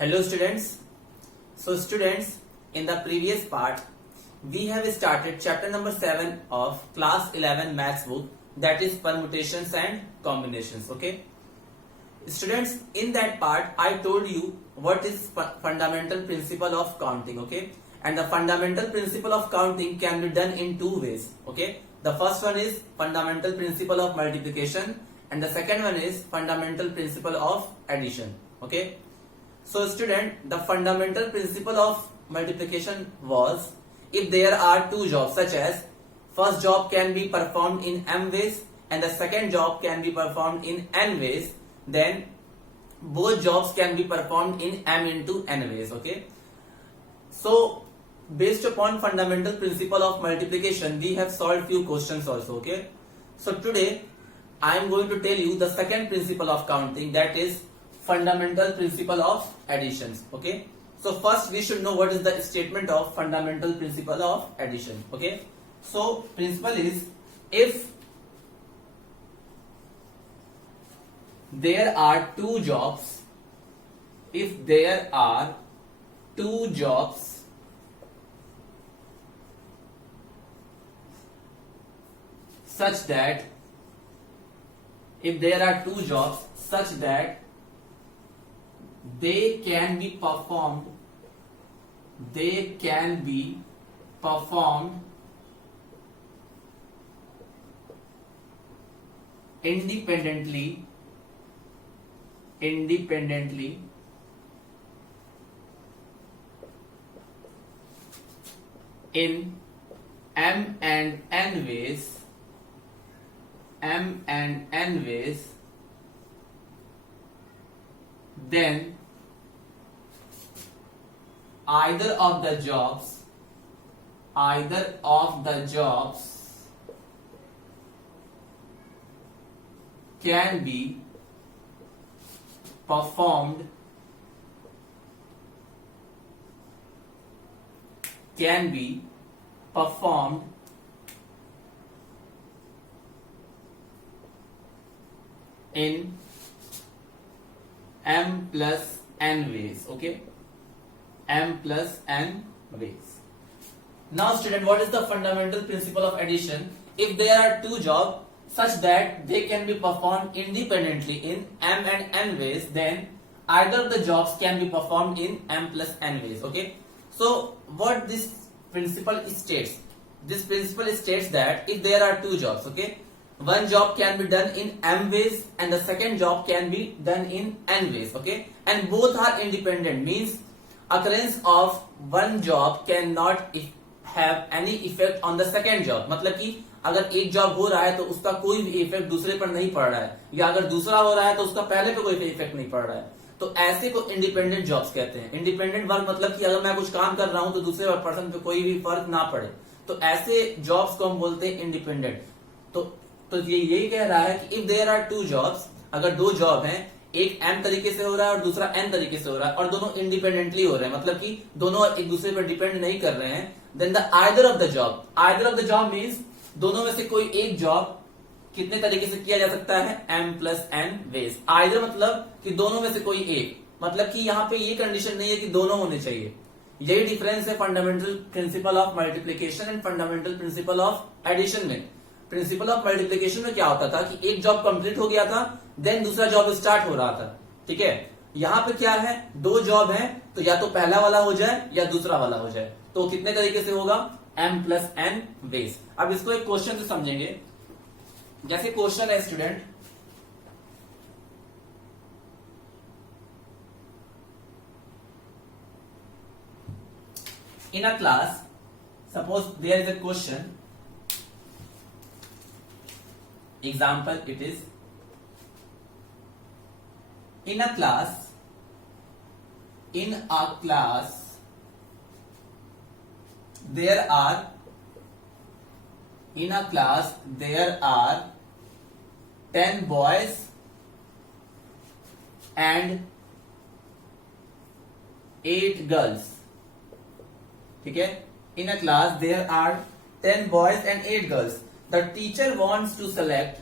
Hello students. So students, in the previous part, we have started chapter number 7 of class 11 maths book, that is permutations and combinations. Okay. Students, in that part, I told you what is fundamental principle of counting. Okay. And the fundamental principle of counting can be done in two ways. Okay. The first one is fundamental principle of multiplication and the second one is fundamental principle of addition. Okay. So student, the fundamental principle of multiplication was, if there are two jobs such as first job can be performed in m ways and the second job can be performed in n ways, then both jobs can be performed in m into n ways. Okay. So based upon fundamental principle of multiplication, we have solved few questions also. Okay. So today I am going to tell you the second principle of counting, that is fundamental principle of additions. Okay. So first we should know what is the statement of fundamental principle of addition. Okay. So principle is, if there are two jobs, such that they can be performed independently in m and n ways, then either of the jobs can be performed in m plus n ways. Okay, m plus n ways. Now student, what is the fundamental principle of addition? If there are two jobs such that they can be performed independently in m and n ways, then either of the jobs can be performed in m plus n ways. Okay. So what this principle states? This principle states that if there are two jobs, okay, one job can be done in m ways and the second job can be done in n ways. Okay. And both are independent, means occurrence of one job cannot have any effect on the second job. मतलब कि अगर एक job हो रहा है तो उसका कोई भी इफेक्ट दूसरे पर नहीं पड़ रहा है, या अगर दूसरा हो रहा है तो उसका पहले पे कोई इफेक्ट नहीं पड़ रहा है, तो ऐसे को इंडिपेंडेंट जॉब्स कहते हैं. इंडिपेंडेंट वर्क मतलब कि अगर मैं कुछ काम कर रहा हूं तो दूसरे पर्सन पे कोई भी फर्क ना पड़े, तो ऐसे जॉब्स को हम बोलते हैं इंडिपेंडेंट. तो ये यही कह रहा है कि if there are two jobs, अगर दो जॉब हैं, एक m तरीके से हो रहा है और दूसरा n तरीके से हो रहा है और दोनों इंडिपेंडेंटली हो रहे हैं, मतलब कि दोनों एक दूसरे पर डिपेंड नहीं कर रहे हैं, then the either of the job means दोनों में से कोई एक जॉब कितने तरीके से किया जा सकता है, m plus n ways. Either मतलब कि दोनों में से कोई एक, मतलब कि यहाँ पे ये कंडीशन नहीं है कि दोनों होने चाहिए. यही डिफरेंस है fundamental principle of multiplication and fundamental principle of addition में. प्रिंसिपल ऑफ मल्टीप्लीकेशन में क्या होता था कि एक जॉब कंप्लीट हो गया था, देन दूसरा जॉब स्टार्ट हो रहा था. ठीक है. यहाँ पे क्या है, दो जॉब है तो या तो पहला वाला हो जाए या दूसरा वाला हो जाए. तो कितने तरीके से होगा, m प्लस n वेज. अब इसको एक क्वेश्चन से समझेंगे. जैसे क्वेश्चन है student, in a class, suppose there is a question, example it is, in a class there are 10 boys and 8 girls. ठीक है. In a class there are 10 boys and 8 girls. The teacher wants to select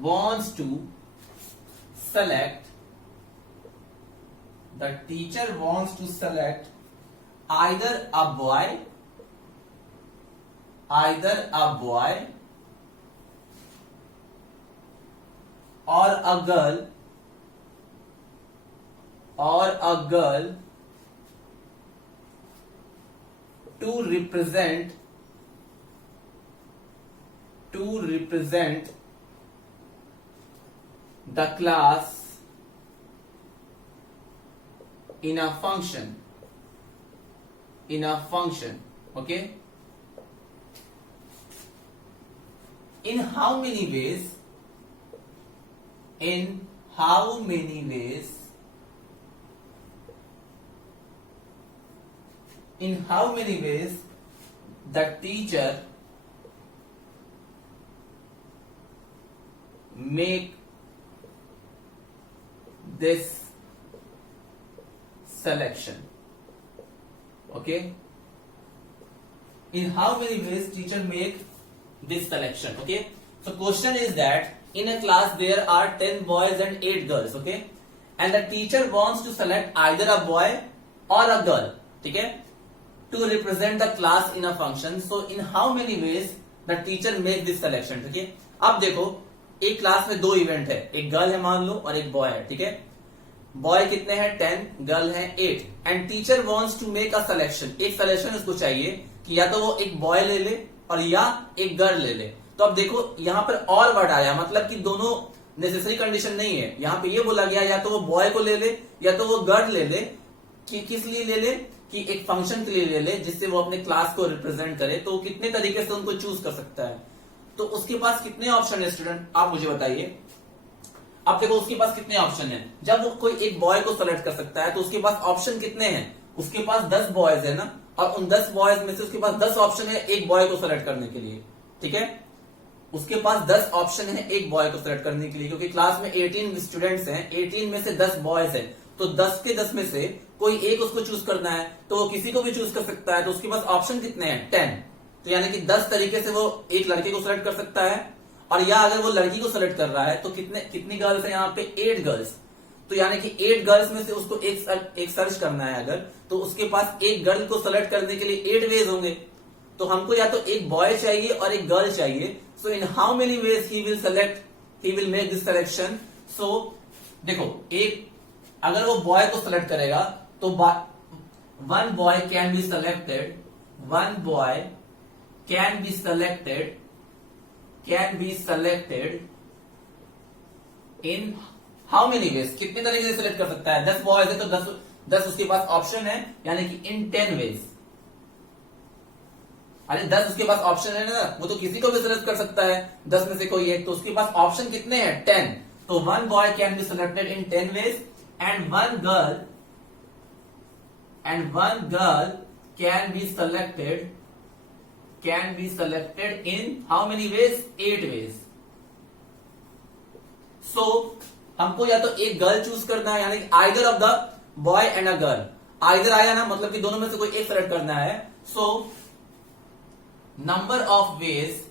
wants to select either a boy or a girl to represent the class in a function. Okay, in how many ways the teacher make this selection. Okay, in how many ways teacher make this selection. Okay, so question is that in a class there are 10 boys and 8 girls. Okay, and the teacher wants to select either a boy or a girl, okay, to represent the class in a function. So in how many ways the teacher make this selection. Okay, अब देखो एक class में 2 event है, एक girl है मान लो और एक बॉय है. ठीक है, बॉय कितने हैं 10, गर्ल है 8, and teacher wants to make a selection. एक सिलेक्शन उसको चाहिए कि या तो वो एक बॉय ले ले और या एक गर्ल ले ले. तो अब देखो यहाँ पर और वर्ड आया, मतलब कि दोनों नेसेसरी कंडीशन नहीं है. यहाँ पे ये बोला गया या तो वो बॉय को ले ले या तो वो गर्ल ले ले. कि किस लिए ले ले, कि एक फंक्शन के लिए ले ले जिससे वो अपने क्लास को रिप्रेजेंट करे. तो कितने तरीके से उनको चूज कर सकता है. तो उसके पास कितने ऑप्शन है स्टूडेंट, आप मुझे बताइए. अब देखो उसके पास कितने ऑप्शन है. जब वो कोई एक बॉय को सेलेक्ट कर सकता है तो उसके पास ऑप्शन कितने हैं. उसके पास 10 बॉयज है ना, और उन 10 बॉयज में से उसके पास 10 ऑप्शन है एक बॉय को सेलेक्ट करने के लिए. ठीक है, उसके पास 10 ऑप्शन है एक बॉय को सेलेक्ट करने के लिए, क्योंकि क्लास में 18 स्टूडेंट्स हैं, 18 में से 10 बॉयज हैं. तो 10 के 10 में से कोई एक उसको चूज करना है तो वो किसी को भी चूज कर सकता है. तो उसके पास ऑप्शन कितने हैं 10. तो यानी कि 10 तरीके से वो एक लड़के को सेलेक्ट कर सकता है. और या अगर वो लड़की को सेलेक्ट कर रहा है तो कितनी गर्ल्स है यहाँ पे 8 गर्ल्स. तो यानी कि 8 गर्ल्स में से उसको एक सर्च करना है अगर, तो उसके पास एक गर्ल को सेलेक्ट करने के लिए 8 वेज होंगे. तो हमको या तो एक बॉय चाहिए और एक गर्ल चाहिए. So in how many ways he will make this selection. So देखो, एक अगर वो बॉय को सेलेक्ट करेगा तो one boy can be selected in how many ways. कितने तरीके से सिलेक्ट कर सकता है. 10 बॉयज है तो 10 उसके पास ऑप्शन है, यानी कि इन 10 वेज. अरे 10 उसके पास ऑप्शन है ना, वो तो किसी को भी सिलेक्ट कर सकता है 10 में से कोई एक. तो उसके पास ऑप्शन कितने हैं 10. तो one boy can be selected in 10 ways and one girl can be selected in how many ways 8 ways. So हमको या तो एक गर्ल चूज करना है, यानी either of the boy and a girl. Either आया ना, मतलब कि दोनों में से कोई एक सेलेक्ट करना है. So number of ways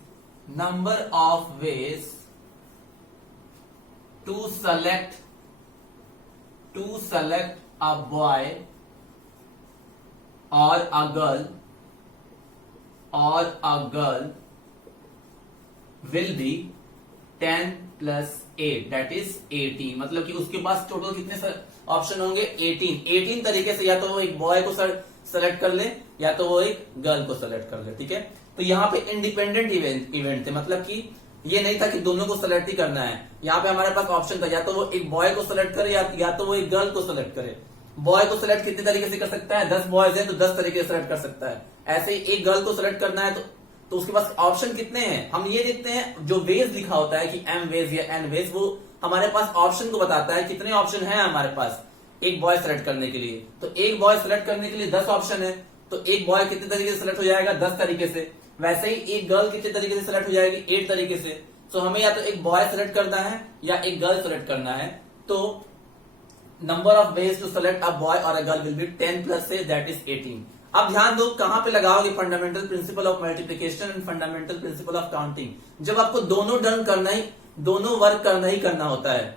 to select a boy or a girl will be 10 plus 8, that is 18. मतलब कि उसके पास टोटल कितने ऑप्शन होंगे 18 तरीके से. या तो वो एक बॉय को सेलेक्ट कर ले या तो वो एक गर्ल को सेलेक्ट कर ले. ठीक है, तो यहाँ पे इंडिपेंडेंट इवेंट थे, मतलब कि ये नहीं था कि दोनों को सेलेक्ट ही करना है. यहाँ पे हमारे पास ऑप्शन था या तो वो एक बॉय को सेलेक्ट करे या तो वो एक गर्ल को सेलेक्ट करे. बॉय को सिलेक्ट कितने तरीके से कर सकता है, 10 बॉयज है तो 10 तरीके से सिलेक्ट कर सकता है. ऐसे ही एक गर्ल को सिलेक्ट करना है तो उसके पास ऑप्शन कितने हैं. हम ये देखते हैं जो वेज लिखा होता है कि m वेज या n वेज, वो हमारे पास ऑप्शन को बताता है कितने ऑप्शन है हमारे पास एक बॉय सेलेक्ट करने के लिए. तो एक बॉय सेलेक्ट करने के लिए 10 ऑप्शन है, तो एक बॉय कितने तरीके से सिलेक्ट हो जाएगा 10 तरीके से. वैसे ही एक गर्ल कितने तरीके से सिलेक्ट हो जाएगी 8 तरीके से. सो हमें या तो एक बॉय सेलेक्ट करना है या एक गर्ल सेलेक्ट करना है. तो number of ways to select a boy और a girl will be 10 plus से, दैट इज 18. अब ध्यान दो कहां पे लगाओगे, fundamental principle of multiplication and fundamental principle of counting. जब आपको दोनों डन करना ही दोनों वर्क करना ही करना होता है।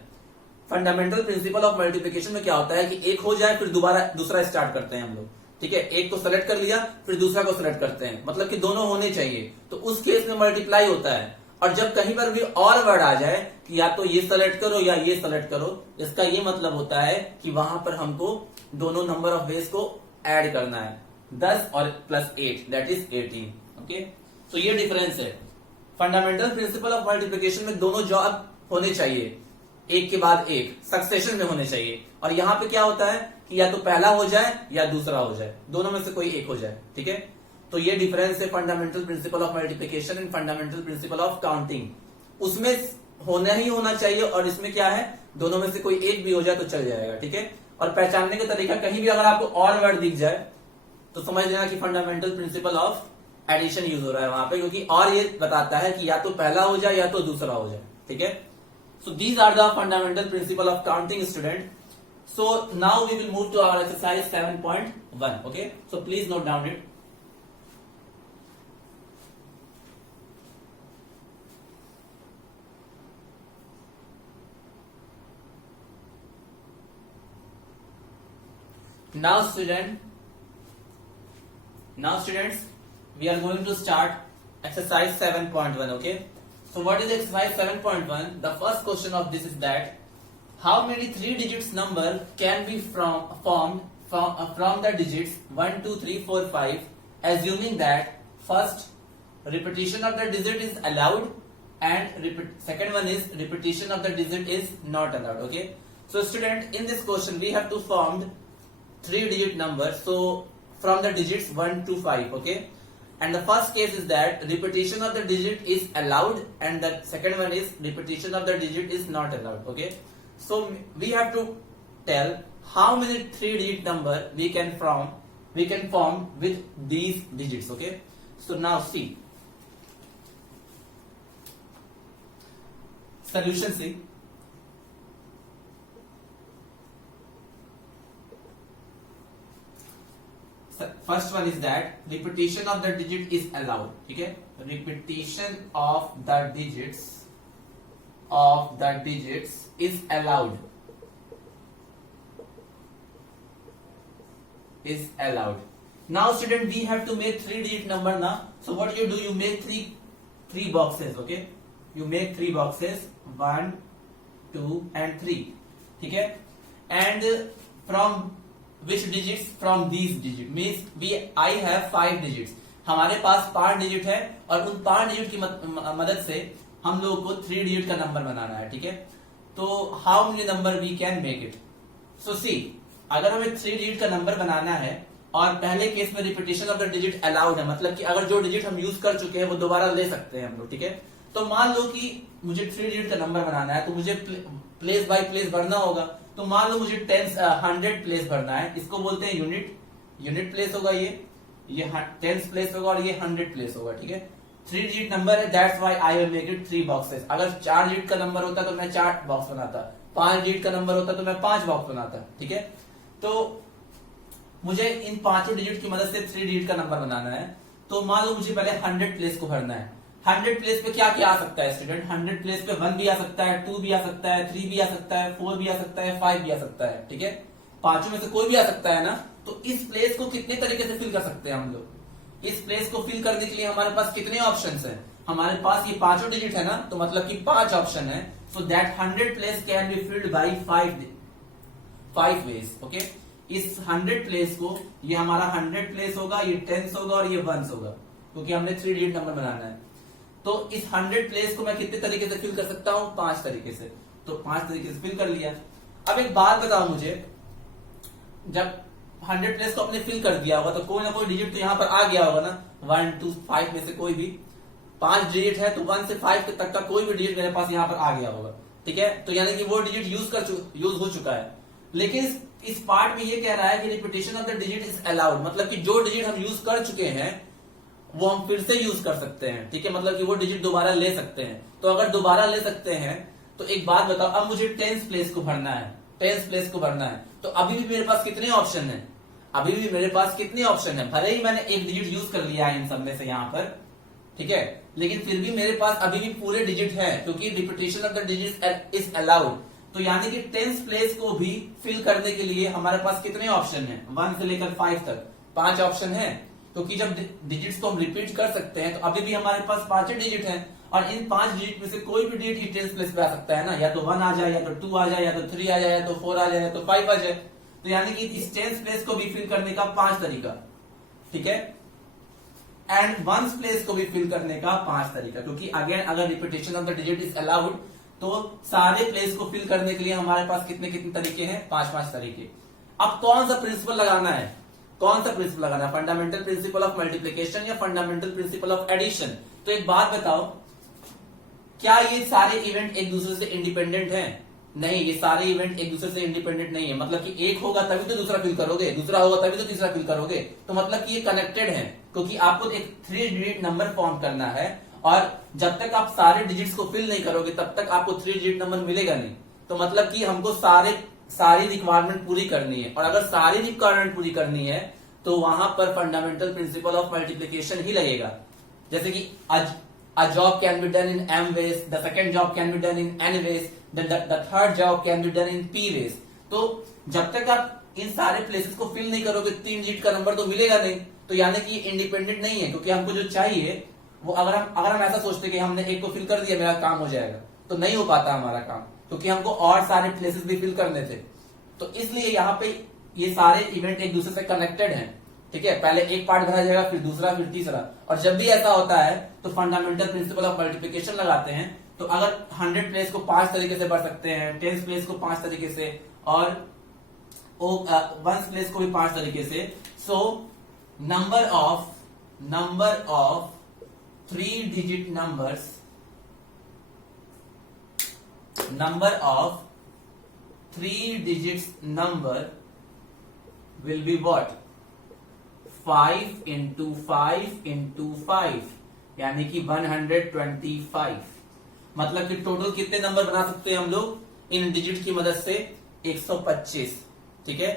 फंडामेंटल प्रिंसिपल ऑफ मल्टीप्लिकेशन में क्या होता है कि एक हो जाए फिर दोबारा दूसरा स्टार्ट करते हैं हम लोग, ठीक है। एक को सेलेक्ट कर लिया फिर दूसरा को सेलेक्ट करते हैं, मतलब कि दोनों होने चाहिए, तो उस केस में मल्टीप्लाई होता है। और जब कहीं पर भी और वर्ड आ जाए कि या तो ये सेलेक्ट करो या ये सेलेक्ट करो, इसका ये मतलब होता है कि वहां पर हमको दोनों नंबर ऑफ वेज को ऐड करना है, 10 और प्लस 8 दैट इज 18। ओके, तो ये डिफरेंस है। फंडामेंटल प्रिंसिपल ऑफ मल्टीप्लिकेशन में दोनों जॉब होने चाहिए, एक के बाद एक सक्सेशन में होने चाहिए। और यहां पे क्या होता है कि या तो पहला हो जाए या दूसरा हो जाए, दोनों में से कोई एक हो जाए, ठीक है। तो ये डिफरेंस है fundamental principle of multiplication and fundamental principle of counting. उसमें होना ही होना चाहिए और इसमें क्या है, दोनों में से कोई एक भी हो जाए तो चल जाएगा, ठीक है। और पहचानने का तरीका, कहीं भी अगर आपको और वर्ड दिख जाए तो समझ लेना कि fundamental principle of addition use हो रहा है वहां पे, क्योंकि और ये बताता है कि या तो पहला हो जाए या तो दूसरा हो जाए, ठीक है। So these are the fundamental principle of counting, student. So now we will move to our exercise 7.1. Okay, so please note down it. Now students, we are going to start exercise 7.1. Okay. So what is exercise 7.1? The first question of this is that how many 3 digits number can be formed from the digits 1, 2, 3, 4, 5, assuming that first repetition of the digit is allowed and second one is repetition of the digit is not allowed. Okay. So student, in this question we have to form 3 digit number. So from the digits 1 to 5. Okay. And the first case is that repetition of the digit is allowed and the second one is repetition of the digit is not allowed. Okay, so we have to tell how many 3 digit number we can form with these digits. Okay, so now see solution. See, first one is that repetition of the digit is allowed. ठीक है, repetition of the digits is allowed. Now student, we have to make 3 digit number now. So what you do, you make three boxes. Okay, you make 3 boxes, 1, 2 and 3. ठीक है, and from which digits? From these digits means I have 5 digits. हमारे पास 5 digit है और उन 5 digit की मदद से हम लोगों को 3 डिजिट का नंबर बनाना है, ठीक है। तो how many number we can make it? So see, अगर हमें 3 डिजिट का नंबर बनाना है और पहले केस में repetition of the digit allowed है, मतलब कि अगर जो डिजिट हम यूज कर चुके हैं वो दोबारा ले सकते हैं हम लोग, ठीक है। तो मान लो कि मुझे 3 डिजिट का नंबर बनाना है तो मुझे प्लेस बाय प्लेस भरना होगा। तो मान लो मुझे 100 प्लेस भरना है, इसको बोलते हैं यूनिट प्लेस होगा, ये 10 प्लेस होगा और ये 100 प्लेस होगा, ठीक है। 3 डिजिट नंबर है, that's why I will make it 3 boxes. अगर 4 डिजिट का नंबर होता तो मैं 4 बॉक्स बनाता, 5 डिजिट का नंबर होता तो मैं 5 बॉक्स बनाता, ठीक है। तो मुझे इन 5 डिजिट की मदद से 3 डिजिट का नंबर बनाना है। तो मान लो मुझे पहले 100 प्लेस को भरना है। 100 प्लेस पे क्या क्या आ सकता है स्टूडेंट? 100 प्लेस पे 1 भी आ सकता है, 2 भी आ सकता है, 3 भी आ सकता है, 4 भी आ सकता है, 5 भी आ सकता है, ठीक है। पांचों में से कोई भी आ सकता है ना। तो इस प्लेस को कितने तरीके से फिल कर सकते हैं हम लोग? इस प्लेस को फिल करने के लिए हमारे पास कितने ऑप्शंस हैं? हमारे पास ये 5 डिजिट है ना, तो मतलब कि 5 ऑप्शन है। So that 100 place can be filled by 5 ways. Okay, इस 100 प्लेस को, ये हमारा 100 प्लेस होगा, ये 10s होगा और ये 1s होगा, क्योंकि हमने 3 डिजिट नंबर बनाना है। तो इस 100 प्लेस को मैं कितने तरीके से फिल कर सकता हूं? 5 तरीके से। तो 5 तरीके से फिल कर लिया। अब एक बात बताओ मुझे, जब 100 प्लेस को आपने फिल कर दिया होगा तो कोई ना कोई डिजिट तो यहां पर आ गया होगा ना, 1 2 5 में से कोई भी 5 डिजिट है तो 1 से 5 तक का कोई भी डिजिट मेरे पास यहां पर आ गया होगा, ठीक है। तो यानी कि वो डिजिट यूज हो चुका है। लेकिन इस पार्ट में ये कह रहा है कि repetition of the digit is allowed, मतलब कि जो डिजिट हम यूज कर चुके हैं वो हम फिर से यूज कर सकते हैं, ठीक है। मतलब कि वो डिजिट दोबारा ले सकते हैं। तो अगर दोबारा ले सकते हैं तो एक बात बताओ, अब मुझे 10s प्लेस को भरना है, 10s प्लेस को भरना है, तो अभी भी मेरे पास कितने ऑप्शन है? अभी भी मेरे पास कितने ऑप्शन है? भले ही मैंने एक डिजिट यूज कर लिया है इन सब में से यहाँ पर, ठीक है, लेकिन फिर भी मेरे पास अभी भी पूरे डिजिट है क्योंकि repetition of the digit is allowed. तो यानी कि 10th प्लेस को भी फिल करने के लिए हमारे पास कितने ऑप्शन हैं? 1 से लेकर 5 तक 5 ऑप्शन है, क्योंकि जब डिजिट्स को हम रिपीट कर सकते हैं तो अभी भी हमारे पास 5 डिजिट हैं और इन 5 डिजिट में से कोई भी डिजिट 10th प्लेस पे आ सकता है ना, या तो 1 आ जाए, या तो 2 आ जाए, या तो 3 आ जाए, या तो 4 आ जाए, या तो 5 आ जाए। तो यानी कि इस 10th प्लेस को भी फिल करने का 5 तरीका, ठीक है, एंड 1st प्लेस को भी फिल करने का 5 तरीका, क्योंकि अगेन अगर repetition of the digit is allowed तो सारे प्लेस को फिल करने के लिए हमारे पास कितने कितने तरीके हैं? 5 तरीके। अब कौन सा प्रिंसिपल लगाना है? कौन सा प्रिंसिपल लगाना है? फंडामेंटल प्रिंसिपल ऑफ मल्टीप्लिकेशन या फंडामेंटल प्रिंसिपल ऑफ एडिशन? तो एक बात बताओ, क्या ये सारे इवेंट एक दूसरे से इंडिपेंडेंट हैं? नहीं, ये सारे इवेंट एक दूसरे से इंडिपेंडेंट नहीं है। मतलब कि एक होगा तभी तो दूसरा फिल करोगे, दूसरा होगा तभी तो तीसरा फिल करोगे। तो मतलब कि ये कनेक्टेड है, क्योंकि आपको एक 3 डिजिट नंबर फॉर्म करना है और जब तक आप सारे डिजिट्स को फिल नहीं करोगे तब तक आपको 3 डिजिट नंबर मिलेगा नहीं। तो मतलब कि हमको सारी रिक्वायरमेंट पूरी करनी है, और अगर सारी रिक्वायरमेंट पूरी करनी है तो वहां पर फंडामेंटल प्रिंसिपल ऑफ मल्टीप्लिकेशन ही लगेगा। जैसे कि a job can be done in m ways, the second job can be done in n ways, then the third job can be done in p ways। तो जब तक आप इन सारे places को fill नहीं करोगे 3 डिजिट का नंबर तो मिलेगा नहीं। तो यानी कि ये इंडिपेंडेंट नहीं है, क्योंकि हमको जो चाहिए वो अगर हम ऐसा सोचते कि हमने एक को फिल कर दिया मेरा काम हो जाएगा, तो नहीं हो पाता हमारा काम, क्योंकि हमको और सारे प्लेसेस भी फिल करने थे। तो इसलिए यहाँ पे ये सारे इवेंट एक दूसरे से कनेक्टेड हैं, ठीक है। पहले एक पार्ट भरा जाएगा, फिर दूसरा, फिर तीसरा। और जब भी ऐसा होता है तो फंडामेंटल प्रिंसिपल ऑफ मल्टीप्लिकेशन लगाते हैं। तो अगर 100 प्लेस को 5 तरीके से भर सकते हैं, 10th प्लेस को 5 तरीके से, और 1st प्लेस को भी 5 तरीके से। सो number of 3 digit numbers, number of 3 digits number will be what? 5 into 5 into 5, यानी कि 125। मतलब कि टोटल कितने नंबर बना सकते हैं हम लोग इन डिजिट की मदद से? 125, ठीक है।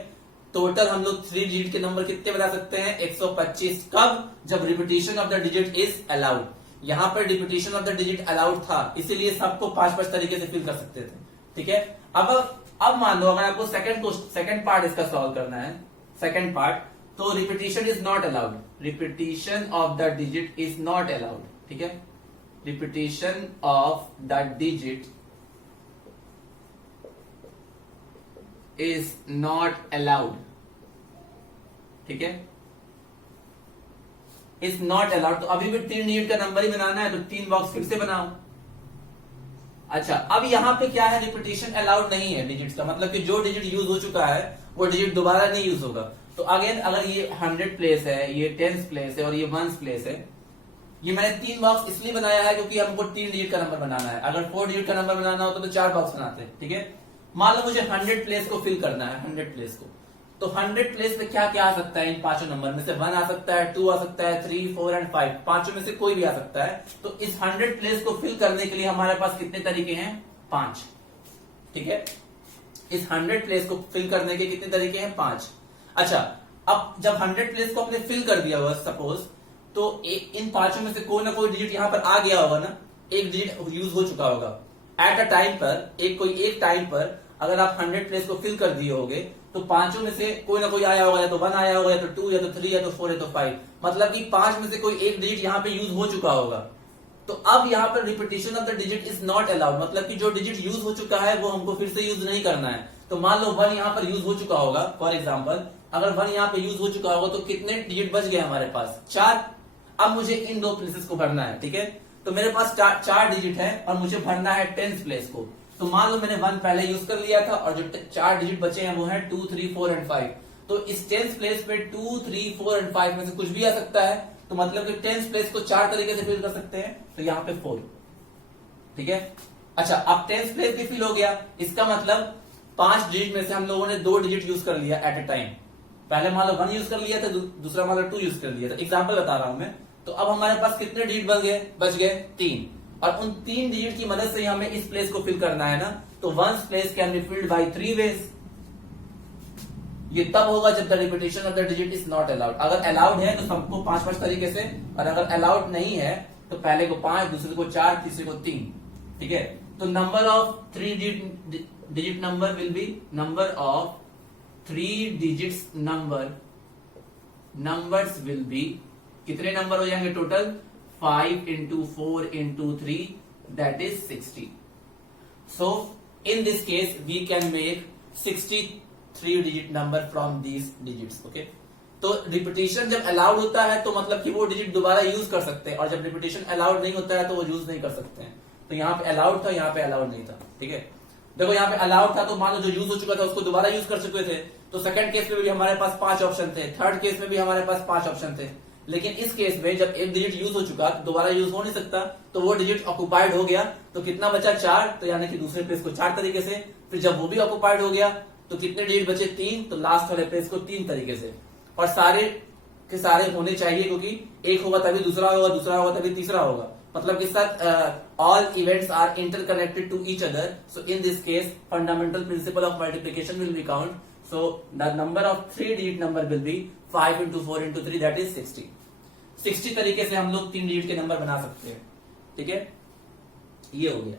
टोटल हम लोग 3 डिजिट के नंबर कितने बना सकते हैं? 125। कब? जब repetition of the digit is allowed. यहां पर repetition of the digit allowed था, इसीलिए सबको 5 तरीके से फिल कर सकते थे, ठीक है। अब मान लो अगर आपको सेकंड पार्ट इसका सॉल्व करना है, सेकंड पार्ट, तो repetition is not allowed. Repetition of the digit is not allowed, ठीक है। Repetition of the digit is not allowed, ठीक है, इज नॉट अलाउड। तो अभी भी 3 डिजिट का नंबर ही बनाना है, तो 3 बॉक्स फिर से बनाओ। अच्छा, अब यहां पे क्या है? रिपीटेशन अलाउड नहीं है डिजिट्स का, मतलब कि जो डिजिट यूज हो चुका है वो डिजिट दोबारा नहीं यूज होगा। तो अगेन अगर ये 100 प्लेस है, ये 10th प्लेस है और ये 1st प्लेस है, ये मैंने 3 बॉक्स इसलिए बनाया है क्योंकि हमको 3 डिजिट का नंबर बनाना है। अगर 4 डिजिट का नंबर बनाना होता तो 4 बॉक्स बनाते हैं, ठीक है। मान लो मुझे 100 प्लेस को फिल करना है, 100 प्लेस को, तो 100 प्लेस में क्या क्या आ सकता है? इन 5 नंबर में से 1 आ सकता है, 2 आ सकता है, 3, 4 एंड 5, 5 में से कोई भी आ सकता है। तो इस 100 प्लेस को फिल करने के लिए हमारे पास कितने तरीके हैं? 5, ठीक है। इस 100 प्लेस को फिल करने के कितने तरीके हैं? 5। अच्छा, अब जब 100 प्लेस को आपने फिल कर दिया हुआ सपोज, तो इन 5 में से कोई ना कोई डिजिट यहां पर आ गया होगा ना, एक डिजिट यूज हो चुका होगा एट अ टाइम पर। एक टाइम पर अगर आप 100 प्लेस को फिल कर दिए होगे तो 5 में से कोई ना कोई आया होगा, या तो 1 आया होगा, या तो 2, या तो 3, या तो 4, या तो 5। मतलब कि 5 में से कोई एक डिजिट यहाँ पे यूज हो चुका होगा। तो अब यहाँ पर repetition of the digit is not allowed, मतलब कि जो डिजिट यूज हो चुका है वो हमको फिर से यूज नहीं करना है। तो मान लो 1 यहाँ पर यूज हो चुका होगा, फॉर एग्जाम्पल अगर 1 यहाँ पे यूज हो चुका होगा तो कितने डिजिट बच गए हमारे पास? 4। अब मुझे इन 2 प्लेसेस को भरना है, ठीक है। तो मेरे पास 4 डिजिट है और मुझे भरना है 10th प्लेस को। तो मान लो मैंने 1 पहले यूज कर लिया था और जो 4 डिजिट बचे हैं वो है 2, 3, 4 एंड 5। तो इस 10th प्लेस पे 2, 3, 4 एंड 5 में से कुछ भी आ सकता है। तो मतलब कि 10th प्लेस को 4 तरीके से फिल कर सकते हैं, तो यहाँ पे 4, ठीक है। अच्छा, अब 10th प्लेस भी फिल हो गया, इसका मतलब 5 डिजिट में से हम लोगों ने 2 डिजिट यूज कर लिया एट ए टाइम। पहले मान लो 1 यूज कर लिया था, दूसरा मान लो 2 यूज कर लिया था, एग्जाम्पल बता रहा हूं मैं। तो अब हमारे पास कितने डिजिट बच गए? 3। और उन 3 डिजिट की मदद से हमें इस प्लेस को फिल करना है ना। तो 1st place can be filled by 3 ways. ये तब होगा जब the repetition of the digit is not allowed. अगर अलाउड है तो सबको 5 तरीके से, और अगर अलाउड नहीं है तो पहले को 5, दूसरे को 4, तीसरे को 3, ठीक है। तो number of 3 digit number will B number of 3 digits numbers will be, कितने नंबर हो जाएंगे total? 5 into 4 into 3, that is 60. So in this case we can make 63 digit number from these digits. Okay, तो repetition जब allowed होता है तो मतलब कि वो डिजिट दोबारा यूज कर सकते हैं, और जब रिपीटेशन अलाउड नहीं होता है तो वो यूज नहीं कर सकते हैं। तो यहाँ पे अलाउड था, यहाँ पे अलाउड नहीं था, ठीक है। देखो यहाँ पे अलाउड था तो मान लो जो यूज हो चुका था उसको दोबारा यूज कर चुके थे, तो सेकंड केस में भी हमारे पास 5 ऑप्शन थे, थर्ड केस में भी हमारे पास 5 ऑप्शन थे। लेकिन इस केस में जब एक डिजिट यूज हो चुका तो दोबारा यूज हो नहीं सकता, तो वो डिजिट ऑक्युपाइड हो गया, तो कितना बचा? 4, तो यानी कि दूसरे पेज को 4 तरीके से। फिर जब वो भी ऑक्युपाइड हो गया तो कितने डिजिट बचे? 3, तो लास्ट वाले पेज को 3 तरीके से। और सारे के सारे होने चाहिए, क्योंकि एक होगा तभी दूसरा होगा, दूसरा होगा तभी तीसरा होगा। मतलब इस साथ all events are interconnected to each other, so in this case fundamental principle of multiplication will be count, so the number of 3 digit number will be 5 into 4 into 3, that is 60। 60 तरीके से हम लोग 3 डिजिट के number बना सकते हैं, ठीक है। ये हो गया।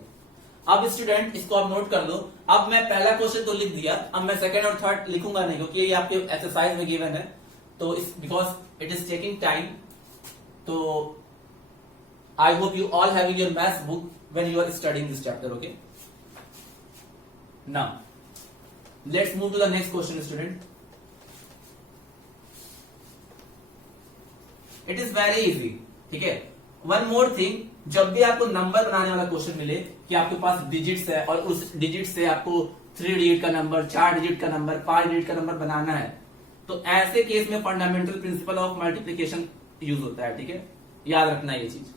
अब स्टूडेंट इसको आप नोट कर लो। अब मैं पहला क्वेश्चन तो लिख दिया, अब मैं सेकंड और थर्ड लिखूंगा नहीं, क्योंकि ये आपके एक्सरसाइज में गिवन है, तो because it is taking time. तो I hope you all having your maths book when you are studying this chapter. Okay, now let's move to the next question student. It is very easy, ठीक है। One more thing, जब भी आपको number बनाने वाला question मिले कि आपके पास डिजिट्स है और उस डिजिट से आपको 3 डिजिट का नंबर, 4 डिजिट का नंबर, 5 डिजिट का नंबर बनाना है, तो ऐसे केस में fundamental principle of multiplication use होता है, ठीक है। याद रखना ये चीज।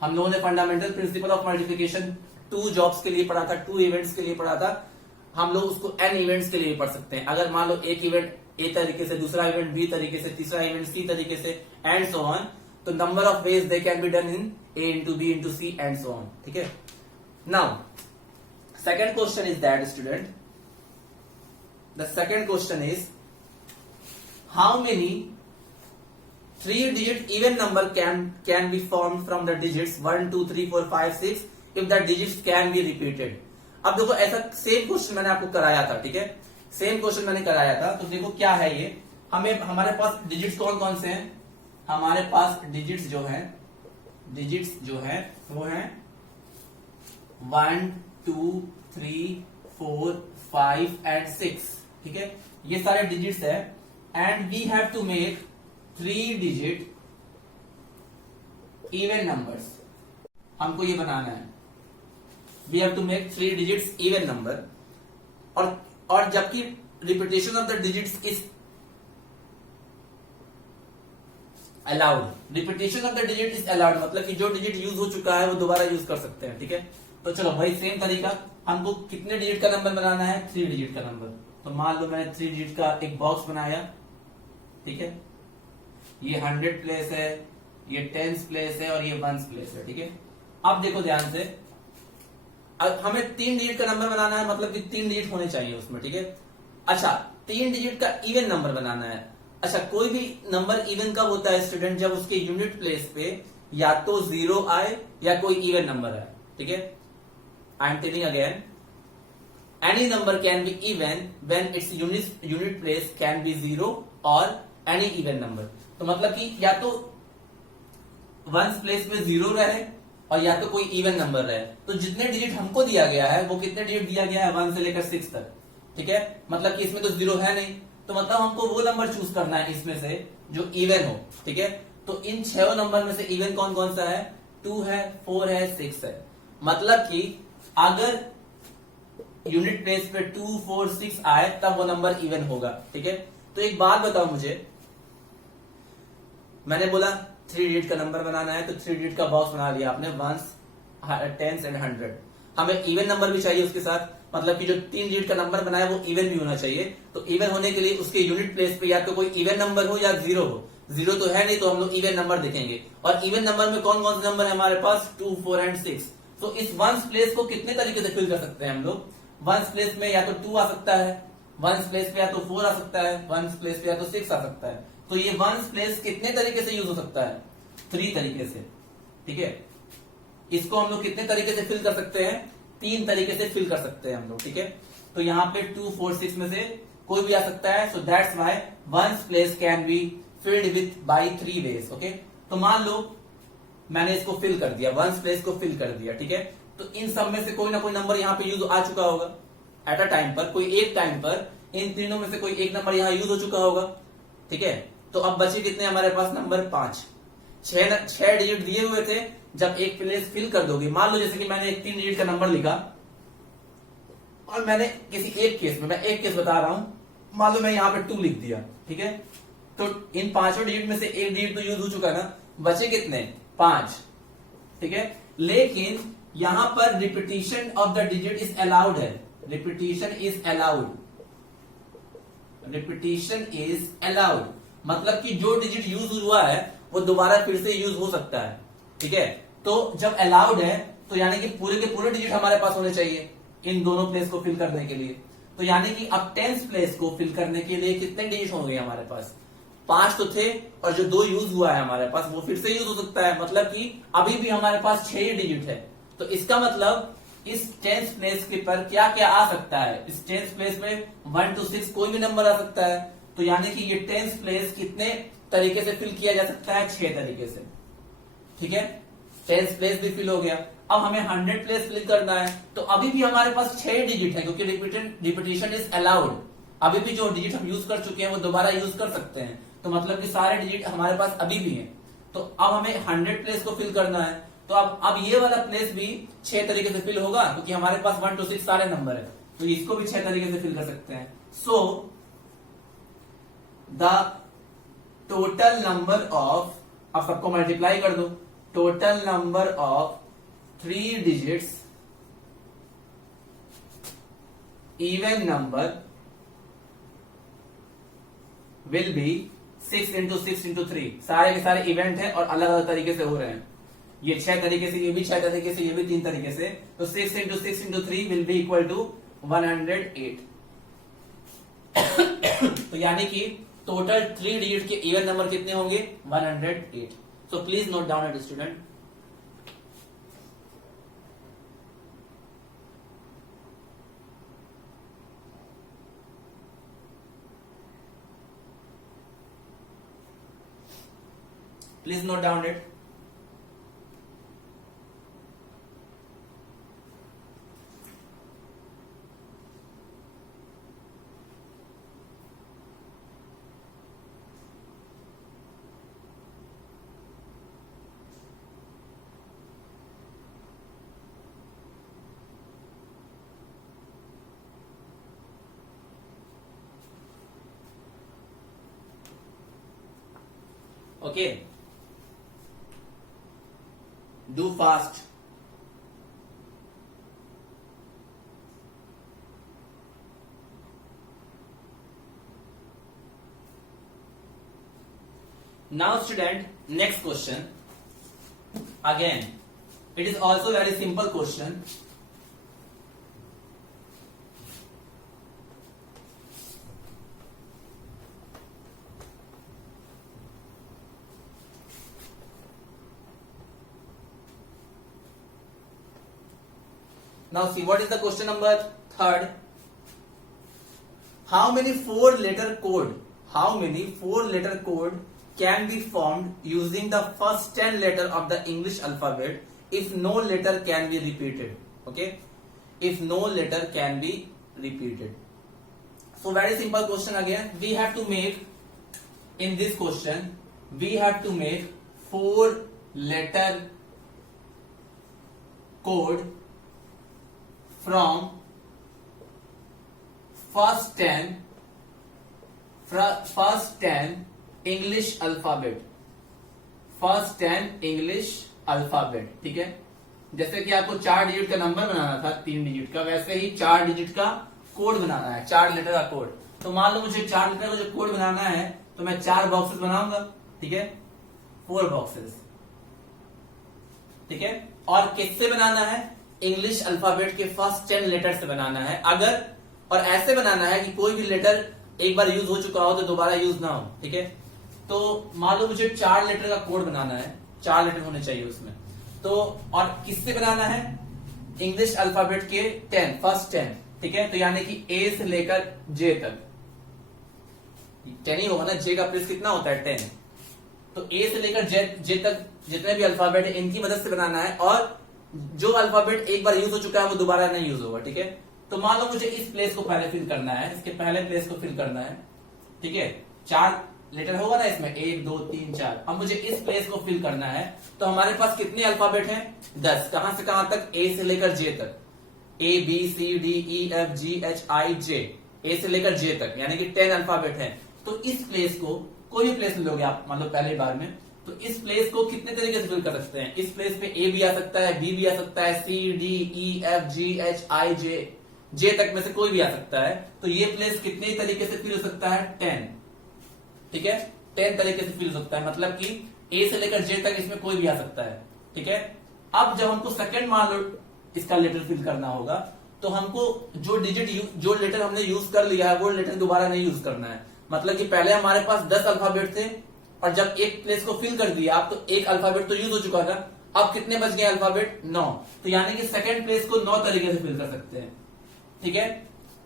हम लोगों ने fundamental principle of multiplication 2 jobs के लिए पढ़ा था, 2 इवेंट्स के लिए पढ़ा था। हम लोग उसको n इवेंट्स के लिए पढ़ सकते हैं। अगर मान लो एक इवेंट ए तरीके से, दूसरा इवेंट बी तरीके से, तीसरा इवेंट सी तरीके से, एंड सो ऑन, तो number of ways they can be done in A into B into C and so on, ठीक है। Now second question is that student, the second question is how many 3 digit even number can be formed from the digits 1 2 3 4 5 6 if the digits can be repeated। अब देखो ऐसा same question मैंने आपको कराया था, ठीक है। सेम क्वेश्चन मैंने कराया था, तो देखो क्या है ये। हमारे पास डिजिट्स कौन कौन से हैं? हमारे पास डिजिट्स जो है वो है 1 2 3 4 5 एंड 6, ठीक है। ये सारे डिजिट्स है, and we have to make 3 digit even numbers. हमको ये बनाना है, we have to make 3 digits even number. और जबकि repetition of the digits is allowed, repetition of the digit is allowed, मतलब कि जो डिजिट यूज हो चुका है वो दोबारा यूज कर सकते हैं, ठीक है। तो चलो भाई सेम तरीका, हमको कितने डिजिट का नंबर बनाना है? 3 डिजिट का नंबर। तो मान लो मैंने 3 डिजिट का एक बॉक्स बनाया, ठीक है। ये 100 प्लेस है, ये 10 प्लेस है और ये 1 प्लेस है, ठीक है। अब देखो ध्यान से, अब हमें 3 डिजिट का नंबर बनाना है, मतलब कि 3 डिजिट होने चाहिए उसमें, ठीक है। अच्छा, 3 डिजिट का इवन नंबर बनाना है। अच्छा, कोई भी नंबर इवन कब होता है स्टूडेंट? जब उसके यूनिट प्लेस पे या तो 0 आए या कोई इवन नंबर आए, ठीक है। I am telling again, any number can be even when its unit place can B 0 और एनी इवन नंबर। तो मतलब कि या तो 1 प्लेस में 0 रहे और या तो कोई इवन नंबर रहे। तो जितने डिजिट हमको दिया गया है वो कितने डिजिट दिया गया है? 1 से लेकर 6 तक, ठीक है। मतलब कि इसमें तो 0 है नहीं, तो मतलब हमको वो नंबर चूज करना है इसमें से जो इवन हो, ठीक है। तो इन 6 नंबर में से इवन कौन कौन सा है? 2 है, 4 है, 6 है। मतलब कि अगर यूनिट प्लेस पे 2 4 6 आए तब वो नंबर इवन होगा, ठीक है। तो एक बात बताओ मुझे, मैंने बोला 3 डिजिट का नंबर बनाना है, तो 3 डिजिट का बॉक्स बना लिया आपने, 1s 10s एंड 100। हमें इवन नंबर भी चाहिए उसके साथ, मतलब कि जो 3 डिजिट का नंबर बनाया वो इवन भी होना चाहिए। तो इवन होने के लिए उसके यूनिट प्लेस पे या तो कोई इवन नंबर हो या 0 हो। 0 तो है नहीं, तो हम लोग इवन नंबर देखेंगे। और इवन नंबर में कौन कौन से नंबर है हमारे पास? 2 4 एंड 6। तो इस 1s प्लेस को कितने तरीके से फिल कर सकते हैं हम लोग? 1s प्लेस में या तो 2 आ सकता है, वंस प्लेस पे या तो 4 आ सकता है, वंस प्लेस पे या तो 6 आ सकता है। तो ये वंस प्लेस कितने तरीके से यूज हो सकता है? 3 तरीके से, ठीक है। इसको हम लोग कितने तरीके से फिल कर सकते हैं? 3 तरीके से फिल कर सकते हैं हम लोग, ठीक है। तो यहाँ पे 2, 4, 6 में से कोई भी आ सकता है। So that's why ones place can be filled with by 3 ways, okay. तो मान लो मैंने इसको फिल कर दिया, वंस प्लेस को फिल कर दिया, ठीक है। तो इन सब में से कोई ना कोई नंबर यहाँ पे यूज आ चुका होगा एट अ टाइम पर, कोई एक टाइम पर इन तीनों में से कोई एक नंबर यहाँ यूज हो चुका होगा, ठीक है। तो अब बचे कितने हमारे पास नंबर? 5। 6 डिजिट दिए हुए थे। जब एक प्लेस फिल कर दोगे, मान लो जैसे कि मैंने एक 3 डिजिट का नंबर लिखा और मैंने किसी एक केस में, मैं एक केस बता रहा हूं, मान लो मैं यहाँ पे 2 लिख दिया, ठीक है। तो इन 5 डिजिट में से एक डिजिट तो यूज हो चुका ना, बचे कितने? 5, ठीक है। लेकिन यहां पर repetition of the digit is allowed है, repetition is allowed, repetition is allowed, मतलब कि जो डिजिट यूज हुआ है वो दोबारा फिर से यूज हो सकता है, ठीक है। तो जब अलाउड है तो यानी कि पूरे के पूरे डिजिट हमारे पास होने चाहिए इन दोनों प्लेस को फिल करने के लिए। तो यानी कि अब 10th प्लेस को फिल करने के लिए कितने डिजिट होंगे हमारे पास? 5 तो थे और जो 2 यूज हुआ है हमारे पास वो फिर से यूज हो सकता है, मतलब कि अभी भी हमारे पास 6 ही डिजिट है। तो इसका मतलब इस 10th प्लेस के पर क्या क्या आ सकता है? इस 10th प्लेस में 1 to 6 कोई भी नंबर आ सकता है। तो यानी कि ये 10th प्लेस कितने तरीके से फिल किया जा सकता है? 6 तरीके से, ठीक है। 10th प्लेस भी फिल हो गया। अब हमें 100 प्लेस फिल करना है, तो अभी भी हमारे पास 6 डिजिट है क्योंकि रिपीटिशन इज अलाउड। अभी भी जो डिजिट हम यूज कर चुके हैं वो दोबारा यूज कर सकते हैं, तो मतलब कि सारे डिजिट हमारे पास अभी भी हैं। तो अब हमें 100 प्लेस को फिल करना है, तो अब ये वाला प्लेस भी 6 तरीके से फिल होगा क्योंकि हमारे पास 1 to 6 सारे नंबर है, तो इसको भी 6 तरीके से फिल कर सकते हैं। So the total number of, अब सबको मल्टीप्लाई कर दो, total number of 3 digits even number will B 6 into 6 into 3। सारे के सारे इवेंट है और अलग अलग तरीके से हो रहे हैं। ये 6 तरीके से, ये भी 6 तरीके से, ये भी 3 तरीके से। तो 6 into 6 into 3 will be equal to 108। तो यानी कि टोटल 3 डिजिट के इवन नंबर कितने होंगे? 108। सो please note down it student. Please note down it. Okay. Do fast. Now student, next question. Again, it is also very simple question. Now see, what is the question number 3rd? How many 4-letter code? How many 4-letter code can be formed using the first 10 letter of the English alphabet if no letter can be repeated? Okay, if no letter can be repeated. So very simple question again. We have to make, in this question, we have to make 4-letter code from first 10 English alphabet, first 10 English alphabet, ठीक है। जैसे कि आपको 4 digit का number बनाना था, 3 digit का, वैसे ही 4 digit का कोड बनाना है, 4 लेटर का कोड। तो मान लो मुझे 4 लेटर का जो कोड बनाना है तो मैं 4 बॉक्सेस बनाऊंगा, ठीक है, 4 बॉक्सेस, ठीक है। और किससे बनाना है? इंग्लिश अल्फाबेट के फर्स्ट 10 लेटर से बनाना है। अगर और ऐसे बनाना है कि कोई भी लेटर एक बार यूज हो चुका हो तो दोबारा यूज ना हो, ठीक है। तो मान लो मुझे 4 लेटर का कोड बनाना है, 4 लेटर होने चाहिए उसमें। तो और किससे बनाना है, इंग्लिश अल्फाबेट के 10 फर्स्ट 10, ठीक है। तो यानी कि ए से लेकर जे तक 10 ही होगा ना, जे का प्लेस कितना होता है 10। तो ए से लेकर जे तक जितने भी अल्फाबेट है इनकी मदद से बनाना है, और जो अल्फाबेट एक बार यूज हो चुका है वो दोबारा नहीं यूज होगा, ठीक है। तो मान लो मुझे इस प्लेस को पहले फिल करना है, इसके पहले प्लेस को फिल करना है, ठीक है। 4 लेटर होगा ना इसमें, 1 2 3 4। अब मुझे इस प्लेस को फिल करना है, तो हमारे पास कितने अल्फाबेट हैं, 10। कहां से कहां तक, ए से लेकर जे तक, A B C D E F G H I J, A से लेकर जे तक, यानी कि 10 अल्फाबेट हैं। तो इस प्लेस को कोई भी प्लेस लोगे आप, मान लो पहली बार में, तो इस प्लेस को कितने तरीके से फिल कर सकते हैं। इस प्लेस पे ए भी आ सकता है, बी भी आ सकता है, C D E F G H I J तक में से कोई भी आ सकता है। तो ये प्लेस कितने तरीके से फिल हो सकता है, 10, ठीक है। 10 तरीके से फिल हो सकता है, मतलब कि ए से लेकर जे तक इसमें कोई भी आ सकता है, ठीक है। अब जब हमको सेकंड मान लो इसका लेटर फिल करना होगा, तो हमको जो लेटर हमने यूज कर लिया है वो लेटर दोबारा नहीं यूज करना है। मतलब कि पहले हमारे पास 10 अल्फाबेट थे, और जब एक प्लेस को फिल कर दिया आप, तो एक अल्फाबेट तो यूज हो चुका था, अब कितने बच गए अल्फाबेट, 9। तो यानी कि सेकंड प्लेस को 9 तरीके से फिल कर सकते हैं, ठीक है।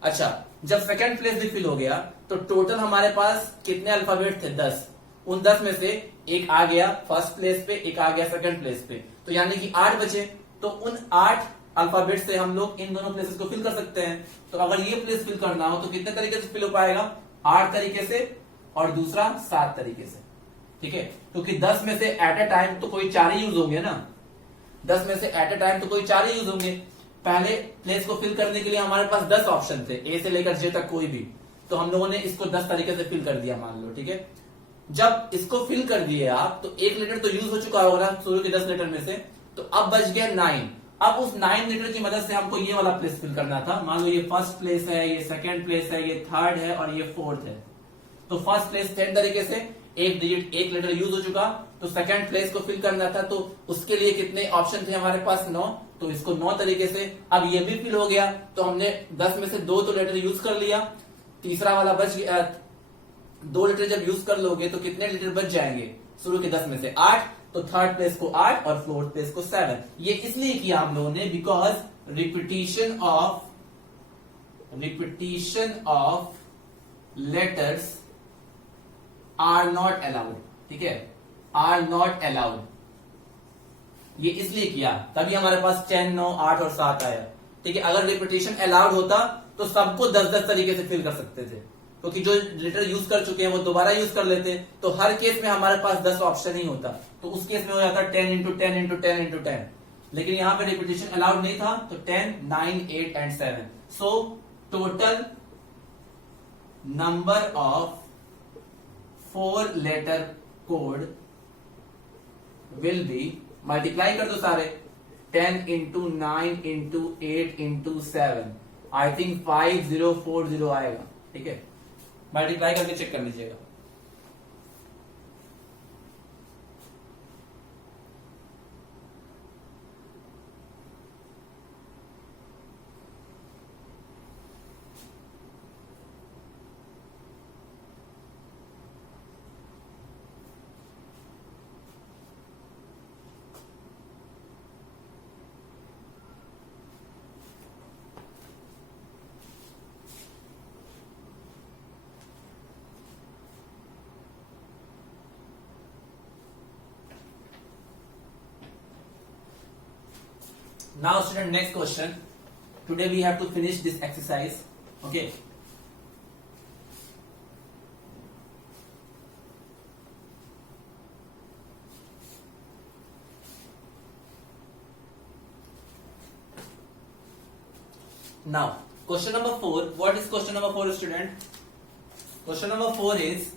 अच्छा, जब सेकंड प्लेस भी फिल हो गया, तो टोटल हमारे पास कितने अल्फाबेट थे, 10। उन 10 में से एक आ गया फर्स्ट प्लेस पे, एक आ गया सेकंड प्लेस पे, तो यानी कि 8 बचे। तो उन 8 अल्फाबेट से हम लोग इन दोनों प्लेसेस को फिल कर सकते हैं। तो अगर ये प्लेस फिल करना हो तो कितने तरीके से फिल हो पाएगा, 8 तरीके से, और दूसरा 7 तरीके से, ठीक है। क्योंकि 10 में से एट ए टाइम तो कोई 4 ही यूज होंगे ना, 10 में से एट ए टाइम तो कोई 4 ही यूज होंगे। पहले प्लेस को फिल करने के लिए हमारे पास 10 ऑप्शन थे, ए से लेकर जे तक कोई भी, तो हम लोगों ने इसको 10 तरीके से फिल कर दिया मान लो, ठीक है। जब इसको फिल कर दिए आप, तो एक लेटर तो यूज हो चुका होगा ना शुरू के 10 लेटर में से, तो अब बच गया 9। अब उस 9 लेटर की मदद से हमको ये वाला प्लेस फिल करना था। मान लो ये फर्स्ट प्लेस है, ये सेकंड प्लेस है, ये थर्ड है, और ये फोर्थ है। तो फर्स्ट प्लेस 10 तरीके से, एक डिजिट एक लेटर यूज हो चुका, तो सेकंड प्लेस को फिल करना था, तो उसके लिए कितने ऑप्शन थे हमारे पास, 9। तो इसको 9 तरीके से, अब ये भी फिल हो गया, तो हमने 10 में से 2 तो लेटर यूज कर लिया, तीसरा वाला बच गया। 2 लेटर जब यूज कर लोगे तो कितने लेटर बच जाएंगे, शुरू के 10 में से 8, तो थर्ड प्लेस को 8 और फोर्थ प्लेस को 7। ये इसलिए किया हम लोगों ने, because repetition of letters are not allowed, ठीक है, आर नॉट अलाउड। ये इसलिए किया, तभी हमारे पास 10, 9, 8 और 7 आया, ठीक है। अगर रिपीटिशन अलाउड होता तो सबको 10-10 तरीके से फिल कर सकते थे, क्योंकि जो लेटर यूज कर चुके हैं वो दोबारा यूज कर लेते, तो हर केस में हमारे पास 10 ऑप्शन ही होता, तो उस केस में हो जाता 10 इंटू 10 इंटू 10 इंटू 10। लेकिन यहां पे रिपीटिशन अलाउड नहीं था, तो 10, 9, 8 and 7। So total number of 4 letter code will be, multiply कर दो सारे, 10 into 9 into 8 into 7, I think 5040 आएगा, ठीक है। मल्टीप्लाई करके चेक कर लीजिएगा। Now student, next question. Today we have to finish this exercise. Okay. Now, question number 4. What is question number 4, student? Question number 4 is,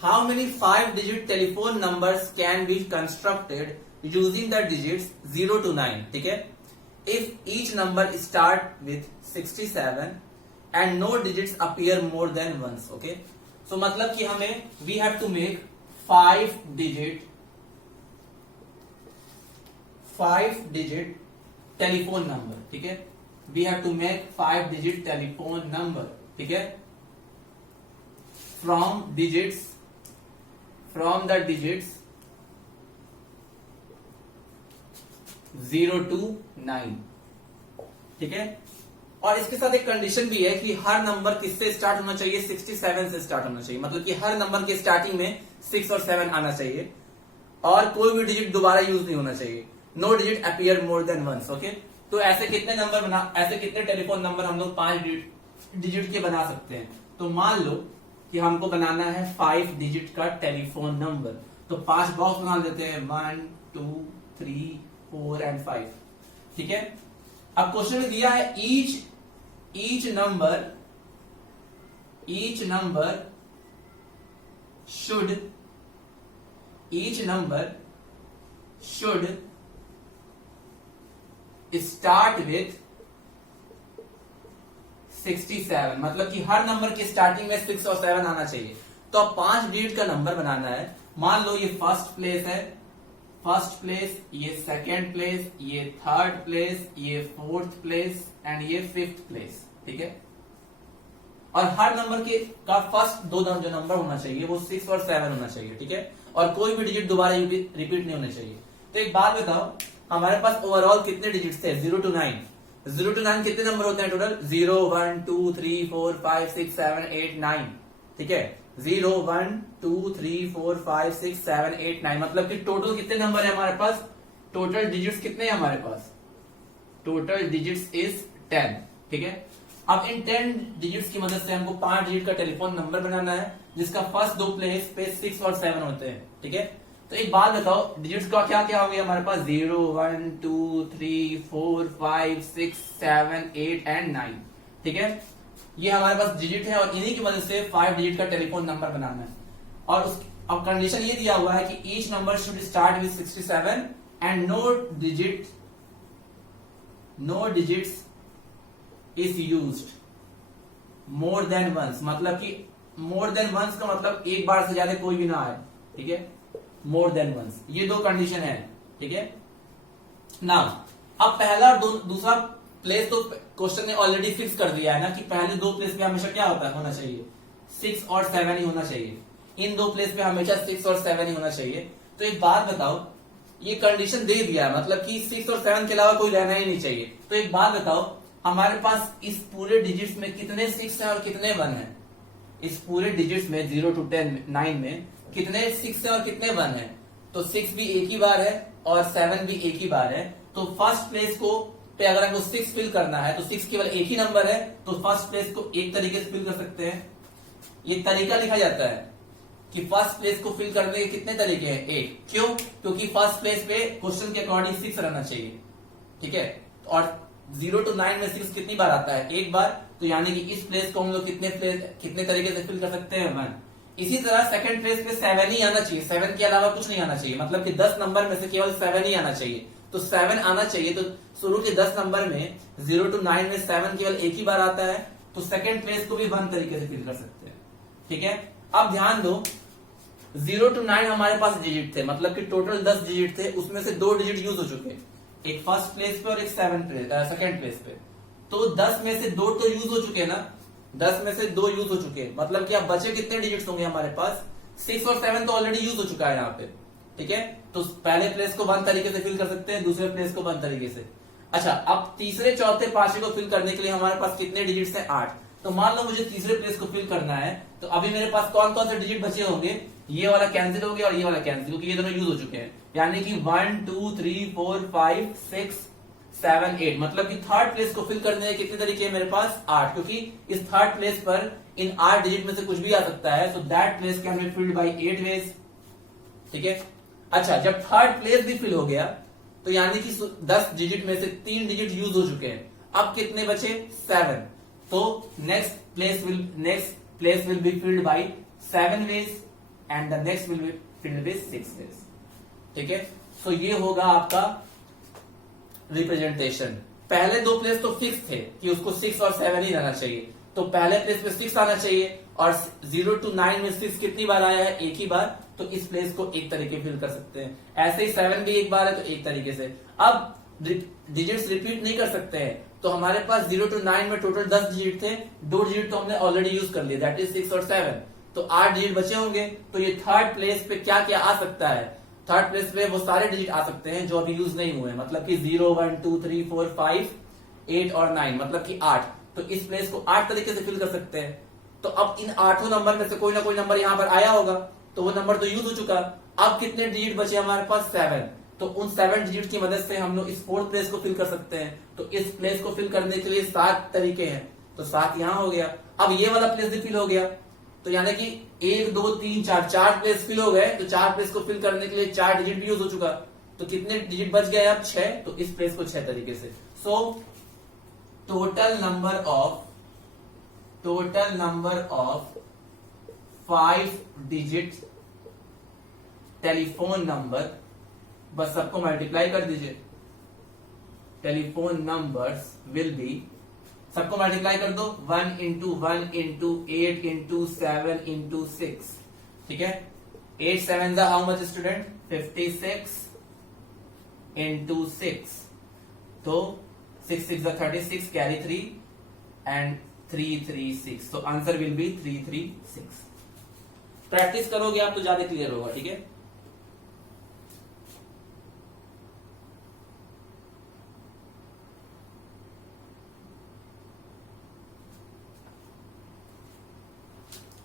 how many 5-digit telephone numbers can be constructed using the digits 0 to 9, ठीक है, if each number start with 67 and no digits appear more than once, okay. So मतलब कि हमें we have to make 5-digit telephone number, ठीक है, we have to make 5 digit telephone number, ठीक है, from the digits 0 to 9, ठीक है। और इसके साथ एक कंडीशन भी है कि हर नंबर किससे स्टार्ट होना चाहिए, 67 से स्टार्ट होना चाहिए, मतलब कि हर नंबर के स्टार्टिंग में 6 और 7 आना चाहिए और कोई भी डिजिट दोबारा यूज नहीं होना चाहिए। No digit appear more than once, okay. तो ऐसे कितने टेलीफोन नंबर हम लोग 5 डिजिट के बना सकते हैं। तो मान लो कि हमको बनाना है 5 डिजिट का टेलीफोन नंबर, तो 5 बॉक्स बना लेते हैं, 1 2 3 4 एंड 5, ठीक है। अब क्वेश्चन में दिया है each number should start with 67, मतलब कि हर नंबर की स्टार्टिंग में 6 और 7 आना चाहिए। तो अब 5 डिजिट का नंबर बनाना है। मान लो ये फर्स्ट प्लेस है, फर्स्ट प्लेस, ये सेकेंड प्लेस, ये थर्ड प्लेस, ये फोर्थ प्लेस एंड ये फिफ्थ प्लेस, ठीक है। और हर नंबर के का फर्स्ट दो जो नंबर होना चाहिए वो 6 और 7 होना चाहिए, ठीक है। और कोई भी डिजिट दोबारा रिपीट नहीं होना चाहिए। तो एक बात बताओ, हमारे पास ओवरऑल कितने डिजिट थे, 0 to 9। 0 to 9 कितने नंबर होते हैं टोटल, 0 1 2 3 4 5 6 7 8 9, ठीक है। 0 1 2 3 4 5 6 7 8 9, मतलब कि टोटल कितने नंबर है हमारे पास, टोटल डिजिट्स कितने हैं हमारे पास, टोटल डिजिट्स इज 10, ठीक है। अब इन 10 डिजिट्स की मदद से हमको 5 डिजिट का टेलीफोन नंबर बनाना है जिसका फर्स्ट दो प्लेस पे 6 और 7 होते हैं, ठीक है। तो एक बात बताओ, डिजिट्स का क्या क्या हो गया हमारे पास, 0 1 2 3 4 5 6 7 8 एंड 9, ठीक है। ये हमारे पास डिजिट है और इन्हीं की मदद से 5 डिजिट का टेलीफोन नंबर बनाना है। और अब कंडीशन ये दिया हुआ है कि each number should start with 67 and no digits is used more than once, मतलब कि मोर देन वंस का मतलब एक बार से ज्यादा कोई भी ना आए, ठीक है। मोर देन वंस, ये दो कंडीशन है, ठीक है ना। अब पहला और दूसरा प्लेस तो क्वेश्चन ने ऑलरेडी फिक्स कर दिया है ना कि पहले दो प्लेस पे हमेशा क्या होना चाहिए, 6 और 7 ही होना चाहिए। इन दो प्लेस पे हमेशा 6 और 7 ही होना चाहिए। तो एक बात बताओ, ये कंडीशन दे दिया मतलब कि 6 और 7 के अलावा कोई रहना ही नहीं चाहिए। तो एक बात बताओ, हमारे पास इस पूरे डिजिट्स में कितने 6 है और कितने 1 है, इस पूरे डिजिट्स में 0 to 9 में कितने 6 है और कितने 1 है। तो 6 भी एक ही बार है और 7 भी एक ही बार है। तो फर्स्ट प्लेस को पे अगर हमको 6 फिल करना है तो 6 केवल एक ही नंबर है, तो फर्स्ट प्लेस को एक तरीके से फिल कर सकते हैं। ये तरीका लिखा जाता है कि फर्स्ट प्लेस को फिल करने के कितने तरीके हैं, एक। क्यों, क्योंकि फर्स्ट प्लेस पे क्वेश्चन के अकॉर्डिंग 6 रहना चाहिए, ठीक है। और 0 to 9 में 6 कितनी बार आता है, एक बार। तो यानी कि इस प्लेस को हम लोग कितने तरीके से फिल कर सकते हैं, 1। इसी तरह सेकंड प्लेस पे 7 ही आना चाहिए, 7 के अलावा कुछ नहीं आना चाहिए, मतलब कि 10 नंबर में से केवल 7 ही आना चाहिए। तो 7 आना चाहिए। तो शुरू के 10 नंबर में 0 to 9 में 7 केवल एक ही बार आता है, तो सेकंड प्लेस को भी 1 तरीके से फिल कर सकते हैं, ठीक है। अब ध्यान दो, 0 to 9 हमारे पास डिजिट थे, मतलब कि टोटल 10 डिजिट थे, उसमें से 2 डिजिट यूज हो चुके, एक फर्स्ट प्लेस पे और एक सेकंड प्लेस पे। तो 10 में से 2 तो यूज हो चुके ना, 10 में से 2 यूज हो चुके, मतलब कि अब बचे कितने डिजिट्स होंगे हमारे पास, 6 और 7 तो ऑलरेडी यूज हो चुका है यहाँ पे, ठीक है। तो पहले प्लेस को 1 तरीके से फिल कर सकते हैं, दूसरे प्लेस को 1 तरीके से। अच्छा, अब तीसरे चौथे पांचवे को फिल करने के लिए हमारे पास कितने डिजिट्स हैं, 8। तो मान लो मुझे तीसरे प्लेस को फिल करना है, तो अभी मेरे पास कौन कौन से डिजिट बचे होंगे, ये वाला कैंसिल हो गया और ये वाला कैंसिल, क्योंकि ये दोनों यूज हो चुके हैं। यानी कि 1 2 3 4 5 6 7 8, मतलब कि थर्ड प्लेस को फिल करने के कितने तरीके हैं मेरे पास, 8, क्योंकि इस थर्ड प्लेस पर इन 8 डिजिट में से कुछ भी आ सकता है। So that place can be filled by 8 ways, ठीक है। अच्छा, जब थर्ड प्लेस भी फिल हो गया तो यानी कि 10 डिजिट में से 3 डिजिट यूज हो चुके हैं, अब कितने बचे, 7। तो next place will be filled by 7 ways and the next will be filled by 6 ways, ठीक है। सो ये होगा आपका रिप्रेजेंटेशन। पहले दो प्लेस तो फिक्स थे कि उसको 6 और 7 ही रहना चाहिए, तो पहले प्लेस पे 6 आना चाहिए और 0 to 9 में 6 कितनी बार आया है, एक ही बार, तो इस प्लेस को एक तरीके फिल कर सकते हैं। ऐसे ही 7 भी एक बार है तो एक तरीके से। अब डिजिट्स रिपीट नहीं कर सकते हैं, तो हमारे पास 0 to 9 में टोटल 10 डिजिट थे, 2 डिजिट तो हमने ऑलरेडी यूज कर लिए, दैट इज 6 और 7, तो 8 डिजिट बचे होंगे। तो ये थर्ड प्लेस पे क्या क्या आ सकता है, थर्ड प्लेस पे वो सारे डिजिट आ सकते हैं जो अभी यूज नहीं हुए, मतलब कि 0 1 2 3 4 5 8 और 9, मतलब कि 8। तो इस प्लेस को 8 तरीके से फिल कर सकते हैं। तो अब इन 8 नंबर में से कोई ना कोई नंबर यहाँ पर आया होगा, तो वो नंबर तो यूज हो चुका। अब कितने डिजिट बचे हमारे पास, 7। तो उन 7 डिजिट की मदद से हम लोग इस फोर्थ प्लेस को फिल कर सकते हैं। तो इस प्लेस को फिल करने के लिए 7 तरीके हैं, तो 7 यहां हो गया। अब ये वाला प्लेस भी फिल हो गया, तो यानी कि 1 2 3 4 4 प्लेस फिल हो गए। तो 4 प्लेस को फिल करने के लिए 4 डिजिट भी यूज हो चुका। तो कितने डिजिट बच गए अब, 6। तो इस प्लेस को 6 तरीके से। सो total number of 5 digit telephone number, बस सबको मल्टीप्लाई कर दीजिए। टेलीफोन नंबर्स विल बी, सबको मल्टीप्लाई कर दो, 1 into 1 into 8 into 7 into 6, ठीक है। 8 7 हाउ मच स्टूडेंट, 56 into 6, तो 6 6 36, कैरी 3 एंड 336, तो आंसर विल बी 336। प्रैक्टिस करोगे आप तो ज्यादा क्लियर होगा, ठीक है।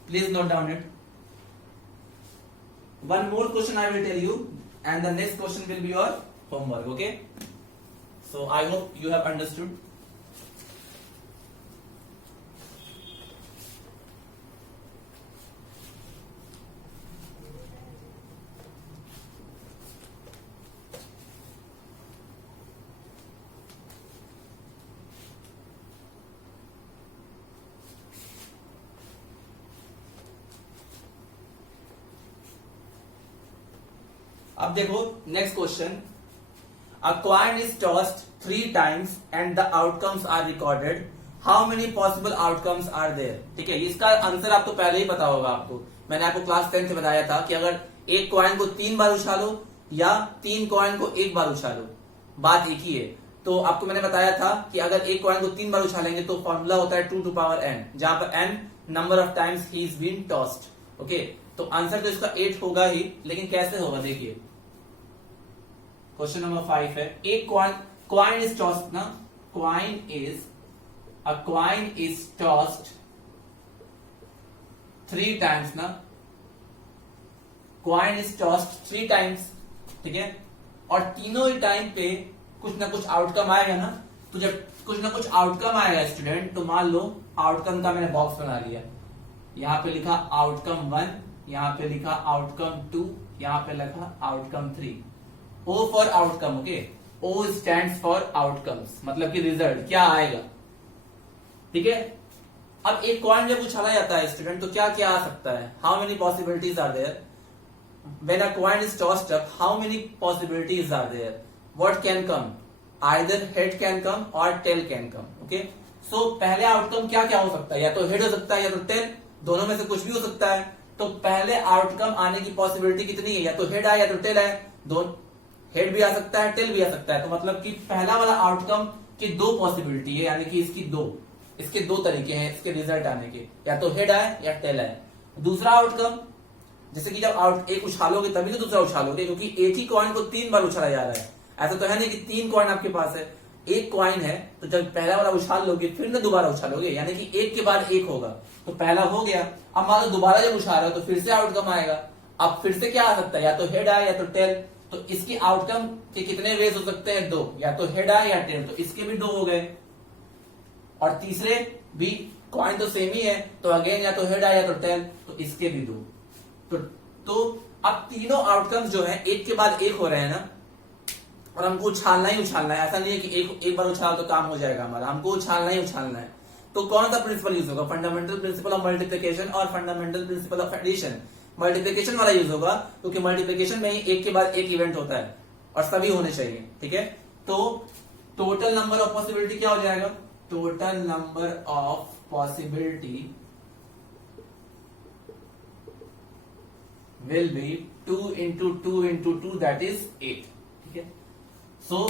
Please note down it. One more question I will tell you, and the next question will be your homework. Okay? So I hope you have understood. अब देखो next question, a coin is tossed 3 times and the outcomes are recorded, how many possible outcomes are there. ठीक है, इसका answer आपको पहले ही पता होगा। आपको मैंने आपको क्लास 10 में बताया था कि अगर एक कॉइन को 3 बार उछालो या 3 कॉइन को 1 बार उछालो, बात एक ही है। तो आपको मैंने बताया था कि अगर एक कॉइन को 3 बार उछालेंगे तो फॉर्मूला होता है 2 to power n, जहां पर n number of times he is been tossed. Okay, तो आंसर तो इसका 8 होगा ही, लेकिन कैसे होगा देखिए। क्वेश्चन नंबर 5 है, एक कॉइन इज टॉस्ड ना, अ कॉइन इज टॉस्ड 3 times ना, कॉइन इज टॉस्ड 3 times, ठीक है, और तीनों ही टाइम पे कुछ ना कुछ आउटकम आएगा ना। तो जब कुछ ना कुछ आउटकम आएगा स्टूडेंट, तो मान लो आउटकम का मैंने बॉक्स बना लिया, यहां पे लिखा आउटकम 1, यहां पे लिखा आउटकम 2, यहां पे लिखा outcome 3। O for outcome, okay, O stands for outcomes, मतलब कि रिजल्ट क्या आएगा, ठीक है। अब एक कॉइन जब उछाला जाता है स्टूडेंट, तो क्या क्या आ सकता है, how many possibilities are there when a coin is tossed up, how many possibilities are there, what can come, either head can come और tail can come. Okay, so पहले आउटकम क्या क्या हो सकता है, या तो हेड हो सकता है या तो टेल, दोनों में से कुछ भी हो सकता है। तो पहले आउटकम आने की पॉसिबिलिटी कितनी है, या तो हेड आए या तो टेल आए, दोनों हेड भी आ सकता है टेल भी आ सकता है। तो मतलब कि पहला वाला आउटकम की 2 पॉसिबिलिटी है, यानी कि इसके दो तरीके हैं इसके रिजल्ट आने के, या तो हेड आए या टेल आए। दूसरा आउटकम, जैसे कि जब एक उछालोगे तभी तो दूसरा उछालोगे, क्योंकि एक ही कॉइन को 3 बार उछाला जा रहा है। ऐसा तो है नहीं कि 3 कॉइन आपके पास है, एक कॉइन है, तो जब पहला वाला उछाल लोगे फिर ना दोबारा उछालोगे, यानी कि एक के बाद एक होगा। तो पहला हो गया, अब मान लो दोबारा जब उछाल रहे हो तो फिर से आउटकम आएगा। अब फिर से क्या आ सकता है, या तो हेड आए या तो टेल। तो इसकी आउटकम के कितने वेज हो सकते हैं, 2, या तो हेड आए या टेल, तो इसके भी 2 हो गए। और तीसरे भी कॉइन तो सेम ही है, तो अगेन या तो हेड आए या तो टेल, तो इसके भी 2। तो अब तीनों आउटकम्स जो है एक के बाद एक हो रहे हैं ना, और हमको उछालना ही उछालना है। ऐसा नहीं है कि एक बार उछाल तो काम हो जाएगा हमारा, हमको उछालना ही उछालना है। तो कौन सा प्रिंसिपल यूज होगा, फंडामेंटल प्रिंसिपल ऑफ मल्टीप्लिकेशन और fundamental principle of addition. Multiplication वाला यूज होगा, क्योंकि मल्टीप्लिकेशन में ही एक के बाद एक इवेंट होता है और सभी होने चाहिए, ठीक है। तो टोटल नंबर ऑफ पॉसिबिलिटी क्या हो जाएगा, total number of possibility will be 2 into 2 into 2 that is 8, ठीक है। सो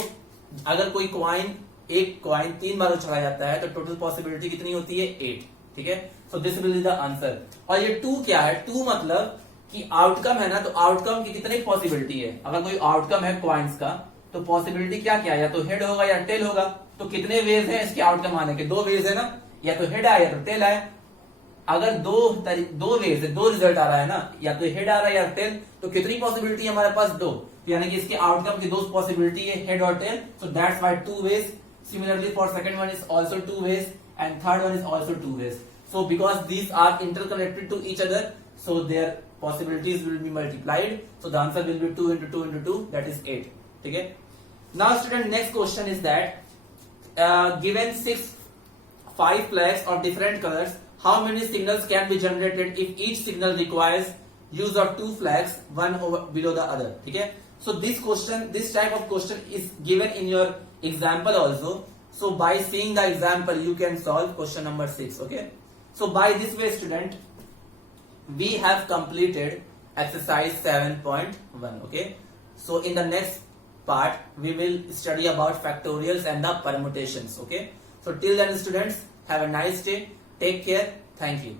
अगर कोई कॉइन एक कॉइन 3 बार उछाला जाता है तो टोटल पॉसिबिलिटी कितनी होती है 8. ठीक है, so this will be the answer. और ये 2 क्या है? 2 मतलब कि आउटकम है ना, तो आउटकम की कितनी पॉसिबिलिटी है. अगर कोई आउटकम है कॉइन्स का तो पॉसिबिलिटी क्या क्या है? या तो हेड होगा या टेल होगा. तो कितने वेज है इसके आउटकम आने के? 2 वेज है ना, या तो हेड आए या तो टेल आए. अगर दो वेज है, 2 रिजल्ट आ रहा है ना, या तो हेड आ रहा है या टेल, तो कितनी पॉसिबिलिटी है हमारे पास? 2. यानी कि इसके आउटकम की 2 पॉसिबिलिटी है, हेड और tail. So that's why 2 ways. Similarly for second one is also 2 ways and third one is also 2 ways. So because these are interconnected to each other, so their possibilities will be multiplied. So the answer will be 2 into 2 into 2, that is 8. Okay. Now student, next question is that given 5 flags of different colors, how many signals can be generated if each signal requires use of 2 flags, one over below the other. Okay. So this type of question is given in your example also. So by seeing the example you can solve question number 6. Okay, so by this way student, we have completed exercise 7.1. okay, so in the next part we will study about factorials and the permutations. Okay, so till then students, have a nice day, take care, thank you.